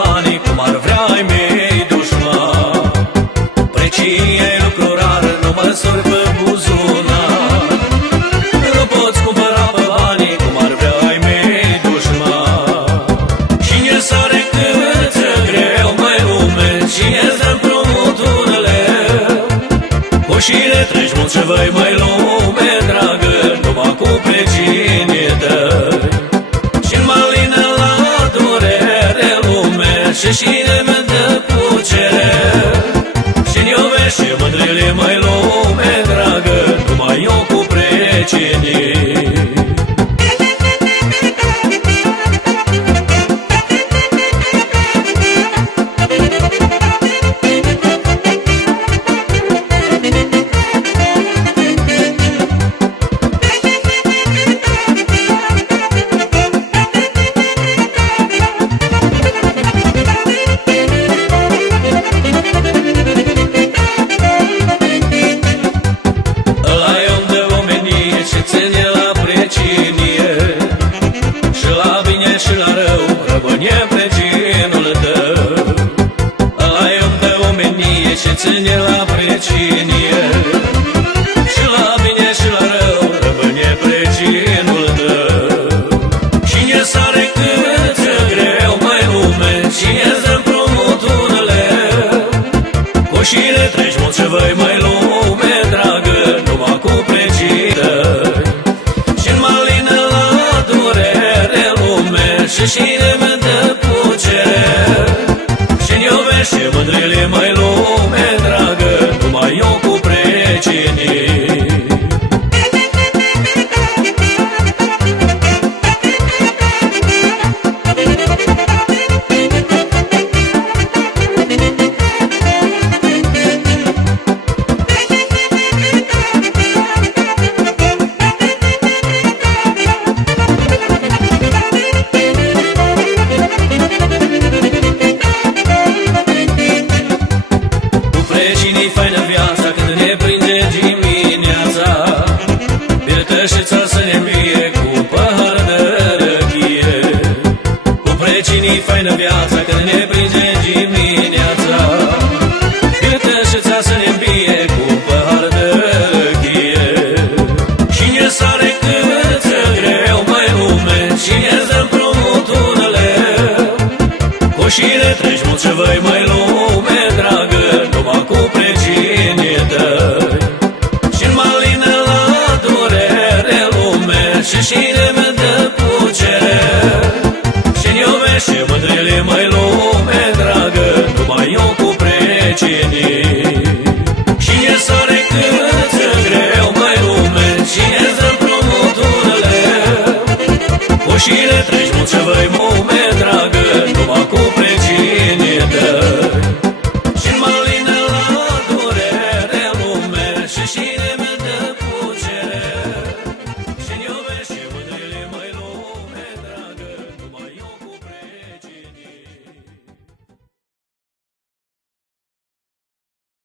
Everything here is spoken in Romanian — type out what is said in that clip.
banii cum ar vrea ai mei dușman. Precie lucru rar, nu măsori pe buzunar. Nu poți cumpăra pe banii cum ar vrea ai mei dușman. Cine sare cât greu, mai lume, cine-ți dă împrumuturile? Coșile treci mult ce văi, mai lume, dragă, numai cu precinii tăi. Și-n malină la durere, lume, și cine mă dă pucere. Și-n iubești și mândrile, mai lume, dragă, numai eu cu precinii. Ține la precinie și la bine și la rău rămâne precinul tău. Ăla-i om de omenie și ține la precinie și la bine și la rău rămâne precinul tău. Cine sare cât greu, mai lume, cine-ți dă împrumuturile? Coșile treci mult ce văi, mai lume, dragă, numai cu precinii tăi. Și cine mă dă pucere, și-n iubești și mândrile, mai lume, dragă, numai eu cu precinii. Precinii faină viața când ne prinde dimineața. Birtășița să ne îmbie cu pahar de răchie. Cu precinii faină viața când ne prinde dimineața. Birtășița să ne îmbie cu pahar de răchie. Cine sare cât greu, mai lume, cine-ți dă împrumuturile? Coșile treci mult ce văi, mai lume, dragă, numai cu